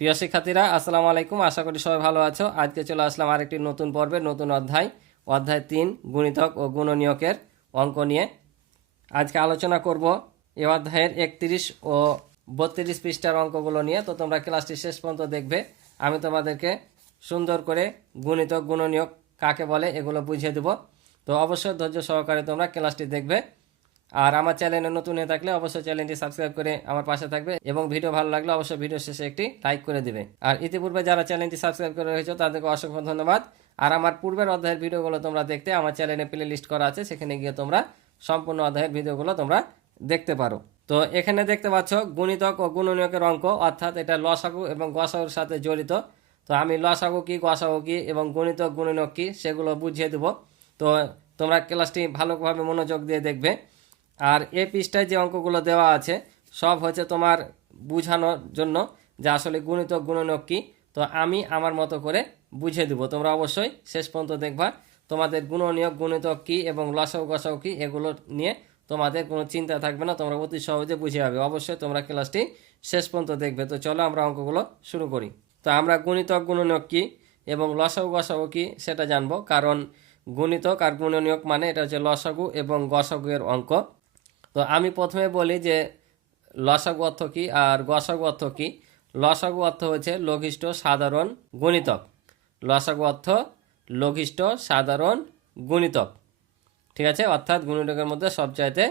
প্রিয় শিক্ষার্থীরা, আসসালামু আলাইকুম। আশা করি সবাই ভালো আছো। আজকে চলে আসলাম আরেকটি নতুন পর্বে, নতুন অধ্যায়, অধ্যায় 3 গুণিতক ও গুণনীয়কের অঙ্ক নিয়ে। আজকে আলোচনা করব এই অধ্যায়ের 31 ও 32 পৃষ্ঠার অঙ্কগুলো নিয়ে। তো তোমরা ক্লাসটি শেষ পর্যন্ত দেখবে। আমি তোমাদেরকে সুন্দর করে গুণিতক গুণনীয়ক কাকে বলে এগুলো বুঝিয়ে দেব। তো অবশ্যই ধৈর্য সহকারে তোমরা ক্লাসটি দেখবে। আর আমার চ্যানেলে নতুন হয়ে থাকলে অবশ্যই চ্যানেলটি সাবস্ক্রাইব করে আমার পাশে থাকবে এবং ভিডিও ভালো লাগলে অবশ্যই ভিডিও শেষে একটি লাইক করে দিবে। আর ইতিপূর্বে যারা চ্যানেলটি সাবস্ক্রাইব করে রয়েছে তাদেরকে অসংখ্য ধন্যবাদ। আর আমার পূর্বের অধ্যায়ের ভিডিওগুলো তোমরা দেখতে আমার চ্যানেলে প্লে লিস্ট করা আছে, সেখানে গিয়ে তোমরা সম্পূর্ণ অধ্যায়ের ভিডিওগুলো তোমরা দেখতে পারো। তো এখানে দেখতে পাচ্ছ গুণিতক ও গুণনীয়কের অঙ্ক, অর্থাৎ এটা লসাগু এবং গসাগুর সাথে জড়িত। তো আমি লসাগু কি, গসাগু কি এবং গুণিতক গুণনীয়ক কি সেগুলো বুঝিয়ে দেবো। তো তোমরা ক্লাসটি ভালোভাবে মনোযোগ দিয়ে দেখবে। আর এই পৃষ্ঠায় যে অঙ্কগুলো দেওয়া আছে সব হচ্ছে তোমার বোঝানোর জন্য যে আসলে গুণিতক গুণনীয়ক কী। তো আমি আমার মতো করে বুঝিয়ে দেবো, তোমরা অবশ্যই শেষ পর্যন্ত দেখবা। তোমাদের গুণনীয়ক গুণিতক কী এবং লসাগু গসাগু কী এগুলো নিয়ে তোমাদের কোনো চিন্তা থাকবে না, তোমরা অতি সহজে বুঝে যাবে। অবশ্যই তোমরা ক্লাসটি শেষ পর্যন্ত দেখবে। তো চলো আমরা অঙ্কগুলো শুরু করি। তো আমরা গুণিতক গুণনীয়ক কী এবং লসাগু গসাগু কী সেটা জানবো, কারণ গুণিতক আর গুণনীয়ক মানে এটা হচ্ছে লসাগু এবং গসাগু এর অঙ্ক। তো আমি প্রথমে বলি যে লসাগু অর্থ কী আর গসাগু অর্থ কী। লসাগু অর্থ হচ্ছে লঘিষ্ঠ সাধারণ গুণিতক। লসাগু অর্থ লঘিষ্ঠ সাধারণ গুণিতক, ঠিক আছে? অর্থাৎ গুণিতকের মধ্যে সবচাইতে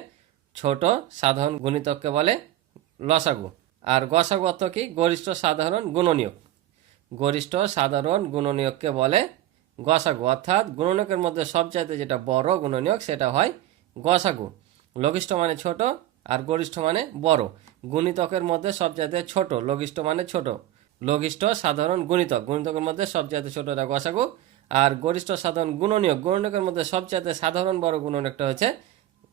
ছোট সাধারণ গুণিতককে বলে লসাগু। আর গসাগু অর্থ কী? গরিষ্ঠ সাধারণ গুণনীয়ক। গরিষ্ঠ সাধারণ গুণনীয়ককে বলে গসাগু, অর্থাৎ গুণনীয়কের মধ্যে সবচাইতে যেটা বড় গুণনীয়ক সেটা হয় গসাগু। লঘিষ্ঠ মানে ছোট আর গরিষ্ঠ মানে বড়। গুণিতকের মধ্যে সবচাইতে ছোট, লঘিষ্ঠ মানে ছোট, লঘিষ্ঠ সাধারণ গুণিতক, গুণিতকের মধ্যে সবচাইতে ছোটটা গসাগু। আর গরিষ্ঠ সাধারণ গুণনীয়ক, গুণনীয়কের মধ্যে সবচাইতে সাধারণ বড় গুণনীয়কটা হচ্ছে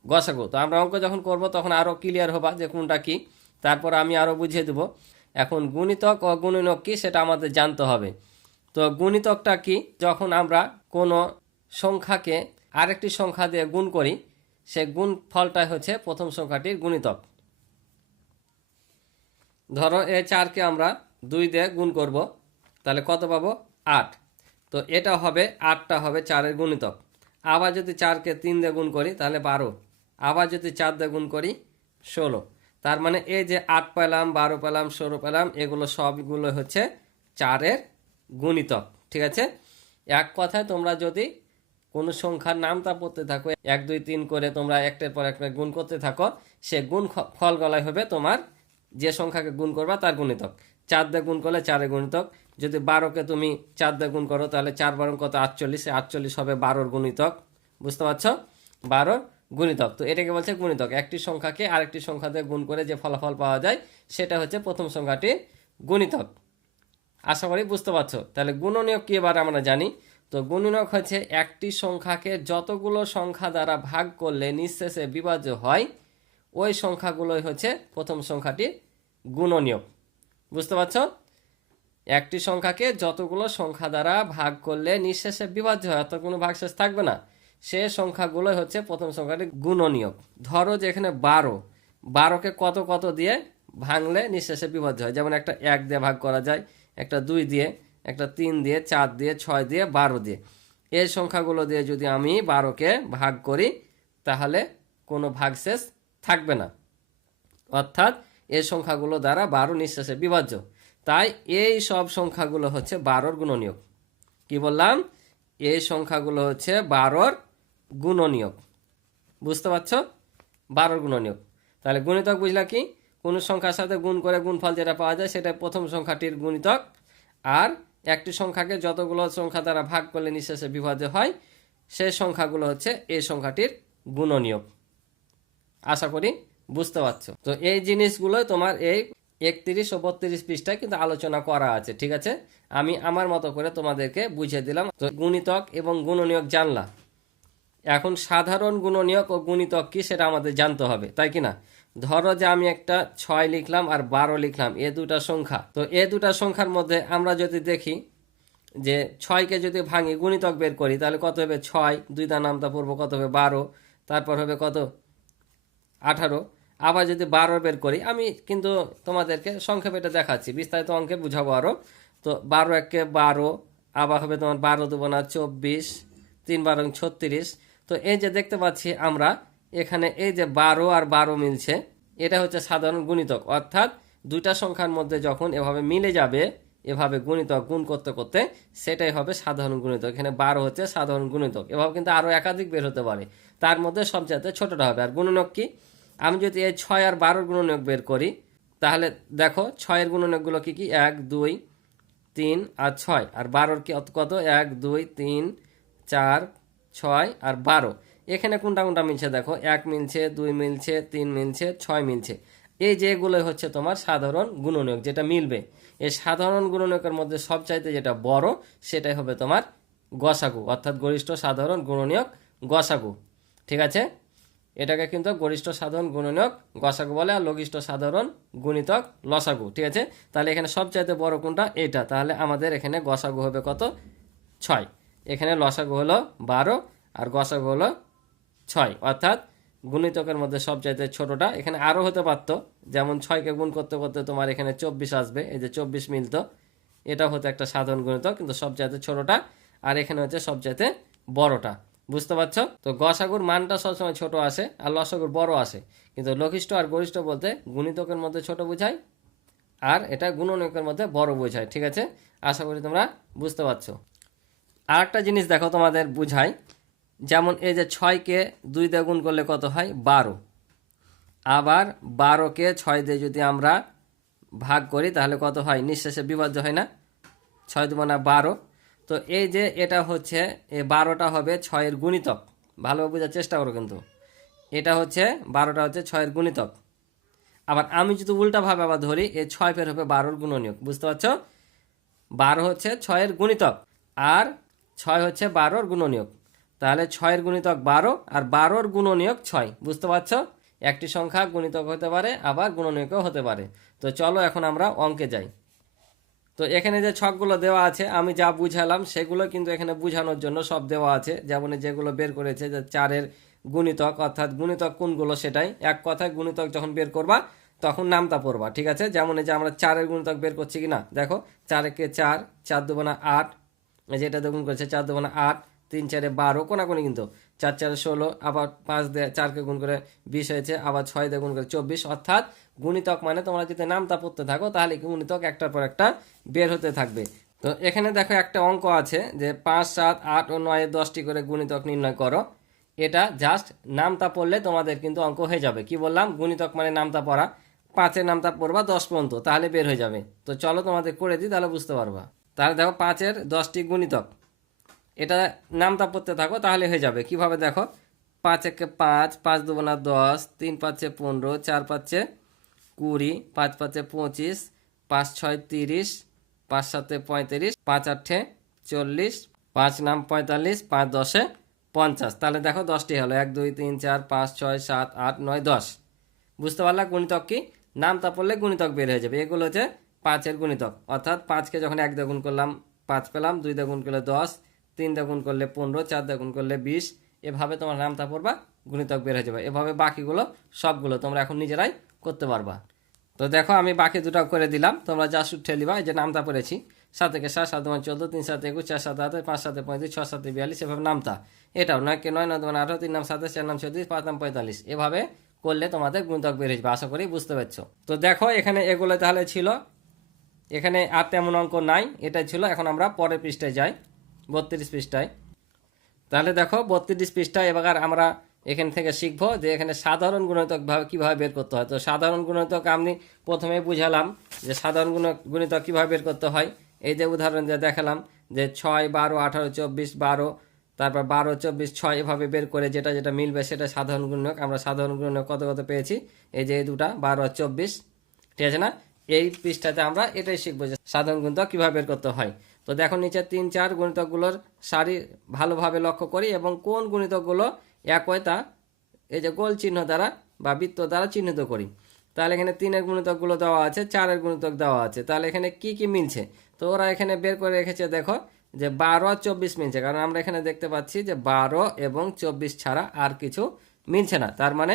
গসাগু। তো আমরা অঙ্ক যখন করব তখন আরও ক্লিয়ার হবা যে কোনটা কি, তারপর আমি আরও বুঝিয়ে দেবো। এখন গুণিতক ও গুণনীয়ক কি সেটা আমাদের জানতে হবে। তো গুণিতকটা কি? যখন আমরা কোনো সংখ্যাকে আরেকটি সংখ্যা দিয়ে গুণ করি, সে গুণ ফলটাই হচ্ছে প্রথম সংখ্যাটির গুণিতক। ধরো এই 4কে আমরা 2 দিয়ে গুণ করব, তাহলে কত পাবো? 8। তো এটা হবে 8টা হবে 4-এর গুণিতক। আবার যদি 4কে 3 দিয়ে গুণ করি তাহলে 12। আবার যদি 4 দিয়ে গুণ করি 16। তার মানে এই যে 8 পেলাম, 12 পেলাম, 16 পেলাম, এগুলো সবগুলো হচ্ছে 4-এর গুণিতক, ঠিক আছে? এক কথায় তোমরা যদি কোনো সংখ্যার নামটা পড়তে থাকো 1 2 3 করে তোমরা একটার পর একটা গুণ করতে থাকো, সে গুণ ফল গলায় হবে তোমার যে সংখ্যাকে গুণ করবা তার গুণিতক। 4 দিয়ে গুণ করলে 4-এর গুণিতক। যদি 12কে তুমি 4 দিয়ে গুণ করো তাহলে 4 12 কত? 48। 48 হবে 12-র গুণিতক। বুঝতে পারছো? 12-র গুণিতক। তো এটাকে বলছে গুণিতক। একটি সংখ্যাকে আরেকটি সংখ্যা দিয়ে গুণ করে যে ফলাফল পাওয়া যায় সেটা হচ্ছে প্রথম সংখ্যাটি গুণিতক। আশা করি বুঝতে পারছো। তাহলে গুণনীয়ক কি এবার আমরা জানি। তো গুণনীয়ক হচ্ছে একটি সংখ্যাকে যতগুলো সংখ্যা দ্বারা ভাগ করলে নিঃশেষে বিভাজ্য হয়, ওই সংখ্যাগুলোই হচ্ছে প্রথম সংখ্যাটি গুণনীয়ক। বুঝতে পারছো? একটি সংখ্যাকে যতগুলো সংখ্যা দ্বারা ভাগ করলে নিঃশেষে বিভাজ্য হয়, অর্থাৎ কোনো ভাগশেষ থাকবে না, সে সংখ্যাগুলোই হচ্ছে প্রথম সংখ্যাটি গুণনীয়ক। ধরো যে এখানে 12কে কত কত দিয়ে ভাঙলে নিঃশেষে বিভাজ্য হয়, যেমন একটা 1 দিয়ে ভাগ করা যায়, একটা 2 দিয়ে, একটা 3 দিয়ে, 4 দিয়ে, 6 দিয়ে, 12 দিয়ে। এই সংখ্যাগুলো দিয়ে যদি আমি 12কে ভাগ করি তাহলে কোনো ভাগশেষ থাকবে না, অর্থাৎ এই সংখ্যাগুলো দ্বারা 12 নিঃশেষে বিভাজ্য। তাই এই সব সংখ্যাগুলো হচ্ছে 12-র গুণনীয়ক। কি বললাম? এই সংখ্যাগুলো হচ্ছে 12-র গুণনীয়ক। বুঝতে পারছো? 12-র গুণনীয়ক। তাহলে গুণিতক বুঝলা কি? কোনো সংখ্যার সাথে গুণ করে গুণফল যেটা পাওয়া যায় সেটা প্রথম সংখ্যাটির গুণিতক। আর একটি সংখ্যাকে যতগুলো সংখ্যা দ্বারা ভাগ করলে নিঃশেষে বিভাজ্য হয় সেই সংখ্যাগুলো হচ্ছে এই সংখ্যাটির গুণনীয়ক। আশা করি বুঝতে পারছো। তো এই জিনিসগুলোই তোমার এই 31 ও 32 পৃষ্ঠায় কিন্তু আলোচনা করা আছে, ঠিক আছে? আমি আমার মতো করে তোমাদেরকে বুঝিয়ে দিলাম। তো গুণিতক এবং গুণনীয়ক জানলা। এখন সাধারণ গুণনীয়ক ও গুণিতক কি সেটা আমাদের জানতে হবে, তাই কি না? ধরো যে আমি একটা 6 লিখলাম আর 12 লিখলাম, এ দুটা সংখ্যা। তো এ দুটা সংখ্যার মধ্যে আমরা যদি দেখি যে 6কে যদি ভাঙি গুণিতক বের করি তাহলে কত হবে? 6, 2 দা নামটা পড়বো, কত হবে? 12, তারপর হবে কত? 18। আবার যদি 12 বের করি, আমি কিন্তু তোমাদেরকে সংক্ষেপে এটা দেখাচ্ছি, বিস্তারিত অঙ্কে বুঝাবো আরও। তো 12 একে 12, আবার হবে তোমার 12 দুগুণা 24, 3 12 36। তো এই যে দেখতে পাচ্ছি আমরা এখানে এই যে 12 আর 12 মিলছে, এটা হচ্ছে সাধারণ গুণিতক, অর্থাৎ দুইটা সংখ্যার মধ্যে যখন এভাবে মিলে যাবে, এভাবে গুণিতক গুণ করতে করতে, সেটাই হবে সাধারণ গুণিতক। এখানে 12 হচ্ছে সাধারণ গুণিতক। এভাবে কিন্তু আরও একাধিক বের হতে পারে, তার মধ্যে সবচেয়ে ছোটটা হবে। আর গুণনীয়ক কি, আমি যদি এই 6 আর 12 গুণনীয়ক বের করি, তাহলে দেখো 6 এর গুণনীয়কগুলো কি কি, 1 2 3 আর 6, আর 12 কি কত, 1 2 3 4 6 আর 12। এখানে কোনটা কোনটা মিলছে দেখো, 1 মিলছে, 2 মিলছে, 3 মিলছে, 6 মিলছে। এই যে এগুলো হচ্ছে তোমার সাধারণ গুণনীয়ক, যেটা মিলবে। এই সাধারণ গুণনীয়কের মধ্যে সবচাইতে যেটা বড়, সেটাই হবে তোমার গসাগু, অর্থাৎ গরিষ্ঠ সাধারণ গুণনীয়ক গসাগু। ঠিক আছে, এটাকে কিন্তু গরিষ্ঠ সাধারণ গুণনীয়ক গসাগু বলে, আর লঘিষ্ঠ সাধারণ গুণিতক লসাগু। ঠিক আছে, তাহলে এখানে সবচাইতে বড় কোনটা, এটা। তাহলে আমাদের এখানে গসাগু হবে কত, 6। এখানে লসাগু হলো 12 আর গসাগু হলো 6, অর্থাৎ গুণিতকের মধ্যে সবচাইতে ছোটটা। এখানে আরও হতে পারত, যেমন 6কে গুণ করতে করতে তোমার এখানে 24 আসবে, এই যে 24 মিলতো, এটা হতো একটা সাধারণ গুণিতক, কিন্তু সবচাইতে ছোটটা। আর এখানে হচ্ছে সবচাইতে বড়টা। বুঝতে পারছো? তো গসাগুর মানটা সবসময় ছোট আসে আর লসাগুর বড় আসে, কিন্তু লঘিষ্ঠ আর গরিষ্ঠ বলতে গুণিতকের মধ্যে ছোট বোঝায়, আর এটা গুণনীয়কের মধ্যে বড় বোঝায়। ঠিক আছে, আশা করি তোমরা বুঝতে পারছো। আর একটা জিনিস দেখো তোমাদের বুঝাই, যেমন এই যে 6কে 2 দিয়ে গুণ করলে কত হয়, 12। আবার 12কে 6 দিয়ে যদি আমরা ভাগ করি, তাহলে কত হয়, নিঃশেষে বিভাজ্য হয় না, 6 দুগুণা 12। তো এই যে এটা হচ্ছে, এই 12টা হবে 6-এর গুণিতক। ভালোভাবে বোঝার চেষ্টা করো কিন্তু, এটা হচ্ছে 12টা হচ্ছে 6-এর গুণিতক। আবার আমি যদি উল্টাভাবে আবার ধরি, এই 6 ফের হবে 12-র গুণনীয়ক। বুঝতে পারছো? 12 হচ্ছে 6-এর গুণিতক, আর 6 হচ্ছে 12-র গুণনীয়ক। তাহলে 6-এর গুণিতক 12 আর 12-র গুণনীয়ক 6। বুঝতে পারছো? একটি সংখ্যা গুণিতক হতে পারে, আবার গুণনীয়কও হতে পারে। তো চলো এখন আমরা অঙ্কে যাই। তো এখানে যে ছকগুলো দেওয়া আছে, আমি যা বুঝালাম সেগুলো কিন্তু এখানে বুঝানোর জন্য সব দেওয়া আছে। যেমন যেগুলো বের করেছে যে 4-এর গুণিতক, অর্থাৎ গুণিতক কোনগুলো সেটাই। এক কথায় গুণিতক যখন বের করবা তখন নামতা পড়বা। ঠিক আছে, যেমন এই যে আমরা 4-এর গুণিতক বের করছি কিনা দেখো, 4 একে 4, 4 দুগুণা 8, যেটা গুণ করেছে 4 দুগুণা 8, 3 4-এ 12, কোনাকুনি কিন্তু 4 4-এ 16, আবার 5 দিয়ে 4কে গুণ করে 20 হয়েছে, আবার 6 দিয়ে গুণ করে 24। অর্থাৎ গুণিতক মানে তোমরা যদি নামতা পড়তে থাকো, তাহলে গুণিতক একটার পর একটা বের হতে থাকবে। তো এখানে দেখো একটা অঙ্ক আছে যে 5 7 8 ও 9 10টি করে গুণিতক নির্ণয় করো। এটা জাস্ট নামতা পড়লে তোমাদের কিন্তু অঙ্ক হয়ে যাবে। কি বললাম, গুণিতক মানে নামতা পড়া। 5-এর নামতা পড়বা 10 পর্যন্ত, তাহলে বের হয়ে যাবে। তো চলো তোমাদের করে দিই, তাহলে বুঝতে পারবা। তাহলে দেখো 5-এর 10টি গুণিতক, এটা নামতা পড়তে থাকো, তাহলে হয়ে যাবে। কিভাবে দেখো, 5 একে 5, 5 দুগুণা 10, 3 5-এ 15, 4 5-এ 20, 5 5-এ 25, 5 6 30, 5 7-এ 35, 5 8-এ 40, 5 9 45, 5 10-এ 50। তাহলে দেখো 10টি হলো, 1 2 3 4 5 6 7 8 9 10। বুঝতে পারলা গুণিতক কি? নামতা পড়লে গুণিতক বের হয়ে যাবে। এগুলো হচ্ছে 5-এর গুণিতক, অর্থাৎ 5কে যখন 1 দিয়ে গুণ করলাম 5 পেলাম, 2 দিয়ে গুণ করলে 10, 3 দিয়ে গুণ করলে 15, 4 দিয়ে গুণ করলে 20। এভাবে তোমার নামতা পড়বা, গুণিতক বের হয়ে যাবে। এভাবে বাকিগুলো সবগুলো তোমরা এখন নিজেরাই করতে পারবা। তো দেখো আমি বাকি দুটাও করে দিলাম, তোমরা যা সুঠে লিবা। এই যে নামতা পড়েছি, 7 একে 7, 7 14, 3 7 21, 4 7 28, 5 7 35, 6 7 42, এভাবে নামতা। এটাও 9 কে 9, 9 2 18, 3 নাম 27, 4 নাম 34, 5 নাম 45। এভাবে করলে তোমাদের গুণিতক বের হয়ে যাবে। আশা করি বুঝতে পারছো। তো দেখো এখানে এগুলো তাহলে ছিল, এখানে আর তেমন অঙ্ক নাই, এটাই ছিল। এখন আমরা পরের পৃষ্ঠায় যাই, 32 পৃষ্ঠায়। তাহলে দেখো 32 পৃষ্ঠায় এবার আমরা এখান থেকে শিখবো যে এখানে সাধারণ গুণিতক কীভাবে বের করতে হয়। তো সাধারণ গুণিতক আমি প্রথমে বুঝালাম যে সাধারণ গুণিতক কীভাবে বের করতে হয়। এই যে উদাহরণ যে দেখালাম যে 6 12 18 24 12, তারপর 12 24 6, এভাবে বের করে যেটা যেটা মিলবে সেটা সাধারণ গুণিতক। আমরা সাধারণ গুণিতক কত কত পেয়েছি, এই যে এই দুটা 12 আর 24। ঠিক আছে না? এই পৃষ্ঠাতে আমরা এটাই শিখবো যে সাধারণ গুণিতক কীভাবে বের করতে হয়। তো দেখো নিচে 3 4 গুণিতকগুলোর সারি ভালোভাবে লক্ষ্য করি, এবং কোন গুণিতকগুলো এক হয় তা এই যে গোল চিহ্ন দ্বারা বা বৃত্ত দ্বারা চিহ্নিত করি। তাহলে এখানে 3-এর গুণিতকগুলো দেওয়া আছে, 4-এর গুণিতক দেওয়া আছে। তাহলে এখানে কি কি মিলছে, তো ওরা এখানে বের করে রেখেছে। দেখো যে 12 আর 24 মিলছে, কারণ আমরা এখানে দেখতে পাচ্ছি যে 12 এবং 24 ছাড়া আর কিছু মিলছে না। তার মানে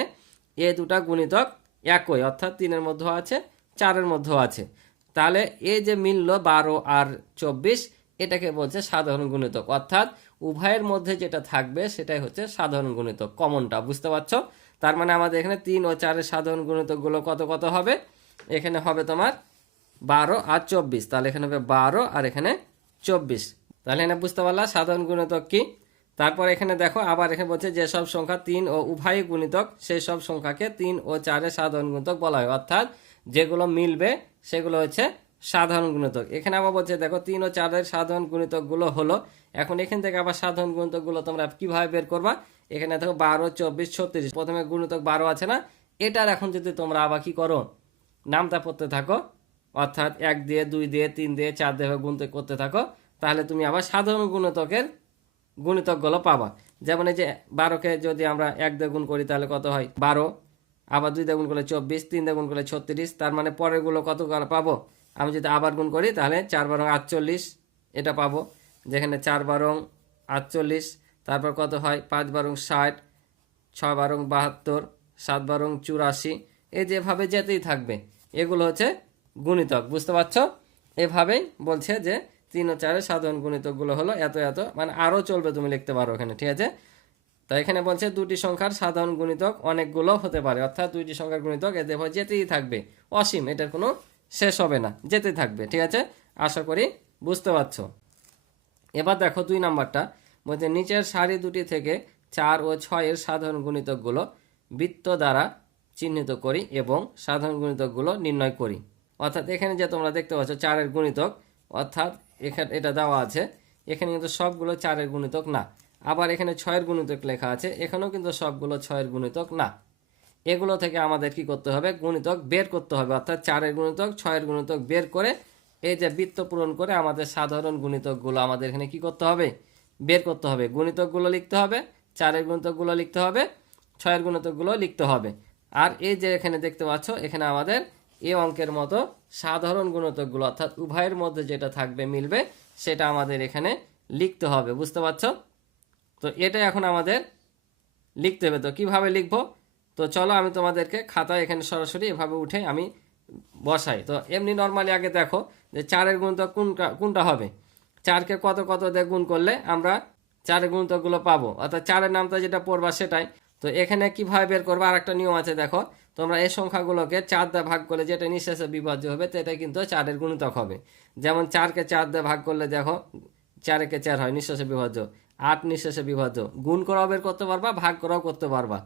এই দুটা গুণিতক একই, অর্থাৎ 3-এর মধ্যেও আছে 4-এর মধ্যেও আছে। তাহলে এই যে মিলল 12 আর 24, এটাকে বলছে সাধারণ গুণিতক, অর্থাৎ উভয়ের মধ্যে যেটা থাকবে সেটাই হচ্ছে সাধারণ গুণিতক, কমনটা। বুঝতে পারছো? তার মানে আমাদের এখানে 3 ও 4-এর সাধারণ গুণিতকগুলো কত কত হবে? এখানে হবে তোমার 12 আর 24, তাহলে এখানে হবে 12 আর এখানে 24। তাহলে এখানে বুঝতে পারলা সাধারণ গুণিতক কি। তারপর এখানে দেখো আবার এখানে বলছে যেসব সংখ্যা 3 ও উভয় গুণিতক সেই সব সংখ্যাকে 3 ও 4-এর সাধারণ গুণিতক বলা হয়, অর্থাৎ যেগুলো মিলবে সেগুলো হচ্ছে সাধারণ গুণিতক। এখানে আবার বলছে দেখো 3 ও 4-এর সাধারণ গুণিতকগুলো হলো, এখন এখান থেকে আবার সাধারণ গুণিতকগুলো তোমরা কিভাবে বের করবা? এখানে দেখো 12, 24, 36, প্রথমে গুণিতক 12 আছে না, এটার এখন যদি তোমরা আবার কি করো, নামতা পড়তে থাকো, অর্থাৎ 1 দিয়ে 2 দিয়ে 3 দিয়ে 4 দিয়ে গুণতে করতে থাকো, তাহলে তুমি আবার সাধারণ গুণিতকের গুণিতকগুলো পাবা। যেমন এই যে 12কে যদি আমরা 1 দিয়ে গুণ করি তাহলে কত হয়? 12, আবার 2 দিয়ে গুণ করলে 24, 3 দিয়ে গুণ করলে 36, তার মানে পরেরগুলো কত পাবো? আমি যদি আবার গুণ করি তাহলে 4 বারং 48 এটা পাবো, যেখানে 4 বারং 48, তারপর কত হয়? 5 বারং 60, 6 বারং 72, 7 বারং 84, এই যেভাবে যেতেই থাকবে, এগুলো হচ্ছে গুণিতক। বুঝতে পারছো? এভাবেই বলছে যে 3 ও 4-এর সাধারণ গুণিতকগুলো হলো এত এত, মানে আরও চলবে, তুমি লিখতে পারো এখানে, ঠিক আছে? তাই এখানে বলছে দুটি সংখ্যার সাধারণ গুণিতক অনেকগুলো হতে পারে, অর্থাৎ দুইটি সংখ্যার গুণিতক এতে যেতেই থাকবে, অসীম, এটার কোনো শেষ হবে না, যেতে থাকবে। ঠিক আছে, আশা করি বুঝতে পারছো। এবার দেখো 2 নাম্বারটা বলছে নিচের সারি দুটি থেকে 4 ও 6-এর সাধারণ গুণিতকগুলো বৃত্ত দ্বারা চিহ্নিত করি এবং সাধারণ গুণিতকগুলো নির্ণয় করি। অর্থাৎ এখানে যে তোমরা দেখতে পাচ্ছ 4-এর গুণিতক, অর্থাৎ এখানে এটা দেওয়া আছে, এখানে কিন্তু সবগুলো 4-এর গুণিতক না। আবার এখানে 6-এর গুণিতক লেখা আছে, এখানেও কিন্তু সবগুলো 6-এর গুণিতক না। এগুলো থেকে আমাদের কি করতে হবে? গুণিতক বের করতে হবে, অর্থাৎ 4-এর গুণিতক 6-এর গুণিতক বের করে এই যে বৃত্ত পূরণ করে আমাদের সাধারণ গুণিতকগুলো আমাদের এখানে কি করতে হবে? বের করতে হবে। গুণিতকগুলো লিখতে হবে, 4-এর গুণিতকগুলো লিখতে হবে, 6-এর গুণিতকগুলো লিখতে হবে। আর এই যে এখানে দেখতে পাচ্ছ, এখানে আমাদের এই অঙ্কের মতো সাধারণ গুণিতকগুলো, অর্থাৎ উভয়ের মধ্যে যেটা থাকবে মিলবে, সেটা আমাদের এখানে লিখতে হবে। বুঝতে পারছো? তো এটা এখন আমাদের লিখতে হবে। তো কিভাবে লিখবো? তো চলো আমি তোমাদেরকে খাতায় এখানে সরাসরি এভাবে উঠে আমি বসাই। তো এমনি নর্মালি আগে দেখো যে 4-এর গুণিতক কোনটা হবে। 4কে কত কত দিয়ে গুণ করলে আমরা 4-এর গুণিতকগুলো পাবো, অর্থাৎ 4-এর নামটা যেটা পড়বা সেটাই। তো এখানে কিভাবে বের করবো? আর একটা নিয়ম আছে, দেখো তোমরা এই সংখ্যাগুলোকে 4 দিয়ে ভাগ করলে যেটা নিঃশেষে বিভাজ্য হবে সেটা কিন্তু 4-এর গুণিতক হবে। যেমন 4কে 4 দিয়ে ভাগ করলে দেখো 4 4 হয়, নিঃশেষে বিভাজ্য। 8 নিঃশেষে বিভাজ্য। গুণ করাও বের করতে পারবা, ভাগ করাও করতে পারবা,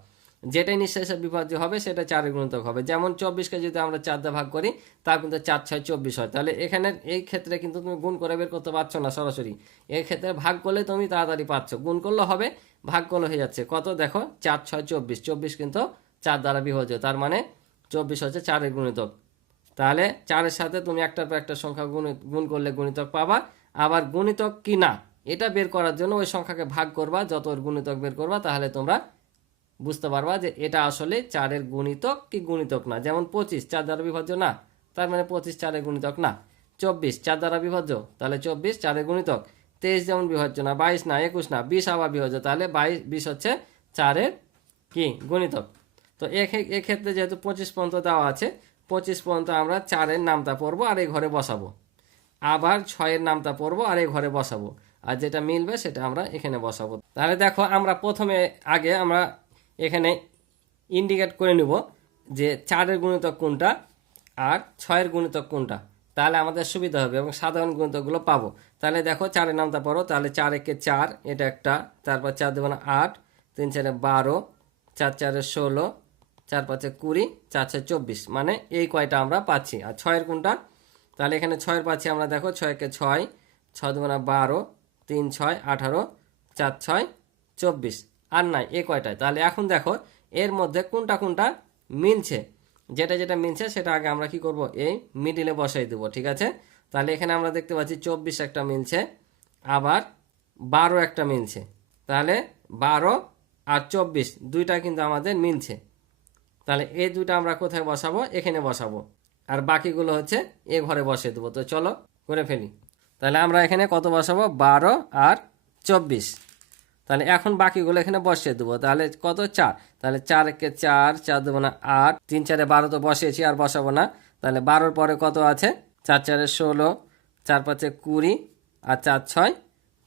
যেটাই নিঃশেষে বিভাজ্য হবে সেটা 4-এর গুণিতক হবে। যেমন 24কে যদি আমরা 4 দিয়ে ভাগ করি তা কিন্তু 4 6 24 হয়। তাহলে এখানে এই ক্ষেত্রে কিন্তু তুমি গুণ করে বের করতে পারছো না সরাসরি, এই ক্ষেত্রে ভাগ করলে তুমি তাড়াতাড়ি পাচ্ছ। গুণ করলে হবে, ভাগ করলে হয়ে যাচ্ছে। কত দেখো 4 6 24, 24 কিন্তু 4 দ্বারা বিভাজ্য, তার মানে 24 হচ্ছে 4-এর গুণিতক। তাহলে 4-এর সাথে তুমি একটার পর একটা সংখ্যা গুণ করলে গুণিতক পাবা। আবার গুণিতক কি না এটা বের করার জন্য ওই সংখ্যাকে ভাগ করবা, যত গুণিতক বের করবা, তাহলে তোমরা বুঝতে পারবা যে এটা আসলে 4-এর গুণিতক কি গুণিতক না। যেমন 25 4 দ্বারা বিভাজ্য না, তার মানে 25 4-এর গুণিতক না। 24 4 দ্বারা বিভাজ্য, তাহলে 24 4-এর গুণিতক। 23 যেমন বিভাজ্য না, 22 না, 21 না, 20 আবার বিভাজ্য, তাহলে 20 হচ্ছে 4-এর কি গুণিতক। তো এক্ষেত্রে যেহেতু 25 পর্যন্ত দেওয়া আছে, 25 পর্যন্ত আমরা 4-এর নামটা পড়বো আর এই ঘরে বসাবো, আবার 6-এর নামটা পড়বো আর এই ঘরে বসাবো, আর যেটা মিলবে সেটা আমরা এখানে বসাবো। তাহলে দেখো আমরা প্রথমে আগে আমরা এখানে ইন্ডিকেট করে নিব যে 4-এর গুণিতক কোনটা আর 6-এর গুণিতক কোনটা, তাহলে আমাদের সুবিধা হবে এবং সাধারণ গুণিতকগুলো পাবো। তাহলে দেখো 4-এর নামটা পড়ো, তাহলে 4 1 4 এটা একটা, তারপর 4 দেবো না 8, 3 4 12, 4 4 16, 4 5 20, 4 6 24, মানে এই কয়টা আমরা পাচ্ছি। আর 6-এর কোনটা? তাহলে এখানে 6-এর পাচ্ছি আমরা, দেখো 6 1 6, 6 দেবো না 12, 3 6 18, 4 6 24, আর নাই এই কয়টায়। তাহলে এখন দেখো এর মধ্যে কোনটা কোনটা মিলছে, যেটা যেটা মিলছে সেটা আগে আমরা কি করব? এই মিডিলে বসাই দেবো। ঠিক আছে, তাহলে এখানে আমরা দেখতে পাচ্ছি 24 একটা মিলছে, আবার 12 একটা মিলছে। তাহলে 12 আর 24 দুইটা কিন্তু আমাদের মিলছে। তাহলে এই দুইটা আমরা কোথায় বসাবো? এখানে বসাবো, আর বাকিগুলো হচ্ছে এ ঘরে বসিয়ে দেবো। তো চলো করে ফেলি। তাহলে আমরা এখানে কত বসাবো? 12 আর 24। তাহলে এখন বাকিগুলো এখানে বসিয়ে দেবো। তাহলে কত 4, তাহলে 4 একে 4, 4 দেবো না 8, 3 4 12 তো বসিয়েছি আর বসাবো না। তাহলে 12-র পরে কত আছে 4 4 16, 4 5 20 আর 4 6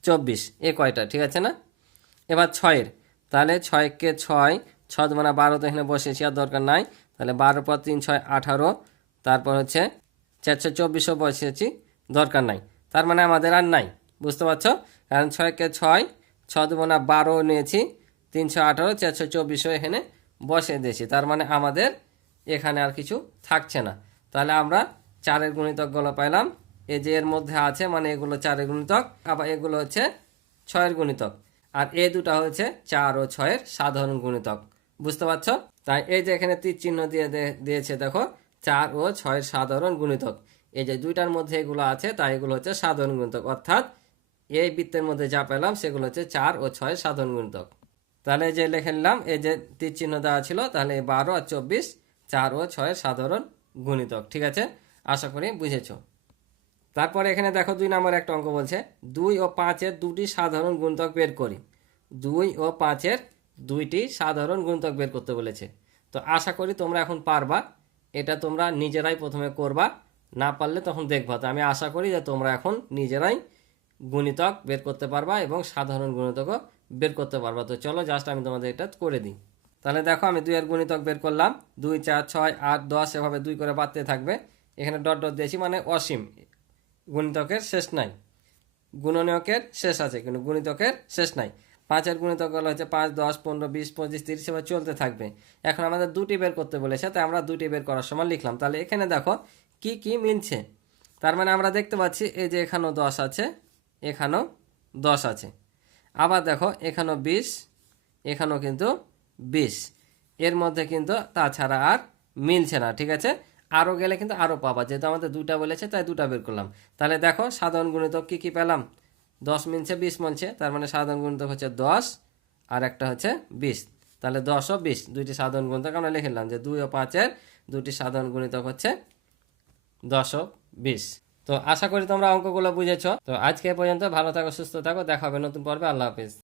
24, এ কয়টা ঠিক আছে না। এবার 6-এর, তাহলে 6 কে 6, 6 দেবো না 12 তো এখানে বসিয়েছি আর দরকার নাই। তাহলে 12 পর 3 6 18, তারপর হচ্ছে 4 6 24ও বসিয়েছি, দরকার নাই। তার মানে আমাদের আর নাই, বুঝতে পারছো, কারণ 6 কে 6, 6 দেবো না 12 নিয়েছি, 3 6 18, 4 6 24ও এখানে বসিয়ে দিয়েছি। তার মানে আমাদের এখানে আর কিছু থাকছে না। তাহলে আমরা 4-এর গুণিতকগুলো পাইলাম, এই যে এর মধ্যে আছে, মানে এগুলো 4-এর গুণিতক, আবার এগুলো হচ্ছে 6-এর গুণিতক, আর এই দুটা হচ্ছে 4 ও 6-এর সাধারণ গুণিতক, বুঝতে পারছো। তাই এই যে এখানে তীর চিহ্ন দিয়ে দিয়েছে দেখো, 4 ও 6-এর সাধারণ গুণিতক, এই যে দুইটার মধ্যে এগুলো আছে, তাই এগুলো হচ্ছে সাধারণ গুণিতক, অর্থাৎ এই বৃত্তের মধ্যে যা পেলাম সেগুলো হচ্ছে 4 ও 6-এর সাধারণ গুণিতক। তাহলে এই যে লিখে নিলাম, এই যে তীর চিহ্ন দেওয়া ছিল, তাহলে 12 আর 24 4 ও 6-এর সাধারণ গুণিতক, ঠিক আছে, আশা করি বুঝেছো। তারপরে এখানে দেখো 2 নম্বর একটা অঙ্ক বলছে 2 ও 5-এর দুটি সাধারণ গুণিতক বের করি। 2 ও 5-এর দুইটি সাধারণ গুণিতক বের করতে বলেছে। তো আশা করি তোমরা এখন পারবা, এটা তোমরা নিজেরাই প্রথমে করবা, না পারলে তখন দেখবা। তো আমি আশা করি যে তোমরা এখন নিজেরাই গুণিতক বের করতে পারবা এবং সাধারণ গুণিতকও বের করতে পারবা। তো চলো জাস্ট আমি তোমাদের এটা করে দিই। তাহলে দেখো আমি 2-এর গুণিতক বের করলাম, 2 4 6 8 10, এভাবে 2 করে বাড়তে থাকবে। এখানে ডট ডট দিয়েছি, মানে অসীম, গুণিতকের শেষ নাই, গুণনীয়কের শেষ আছে কিন্তু গুণিতকের শেষ নাই। 5-এর গুণিতক হলো হচ্ছে 5 10 15 20 25 30, এবার চলতে থাকবে। এখন আমাদের দুটি বের করতে বলেছে, তাই আমরা দুটি বের করার সময় লিখলাম। তাহলে এখানে দেখো কি কি মিলছে, তার মানে আমরা দেখতে পাচ্ছি এই যে এখানেও 10 আছে, এখানেও 10 আছে, আবার দেখো এখানেও 20, এখানেও কিন্তু 20, এর মধ্যে কিন্তু তাছাড়া আর মিলছে না, ঠিক আছে। আরও গেলে কিন্তু আরও পাবা, যেহেতু আমাদের দুটা বলেছে তাই দুটা বের করলাম। তাহলে দেখো সাধারণ গুণিতক কি কি পেলাম, 10 মিলছে 20 মিলছে, তার মানে সাধারণ গুণিতক হচ্ছে 10 আর একটা হচ্ছে 20। তাহলে 10 ও 20 দুইটি সাধারণ গুণিতক আমরা লিখে নিলাম, যে 2 ও 5-এর দুটি সাধারণ গুণিতক হচ্ছে 10 ও 20। তো আশা করি তোমরা অঙ্কগুলো বুঝেছো। তো আজকে এ পর্যন্ত, ভালো থাকো সুস্থ থাকো, দেখা হবে নতুন পর্বে, আল্লাহ হাফিজ।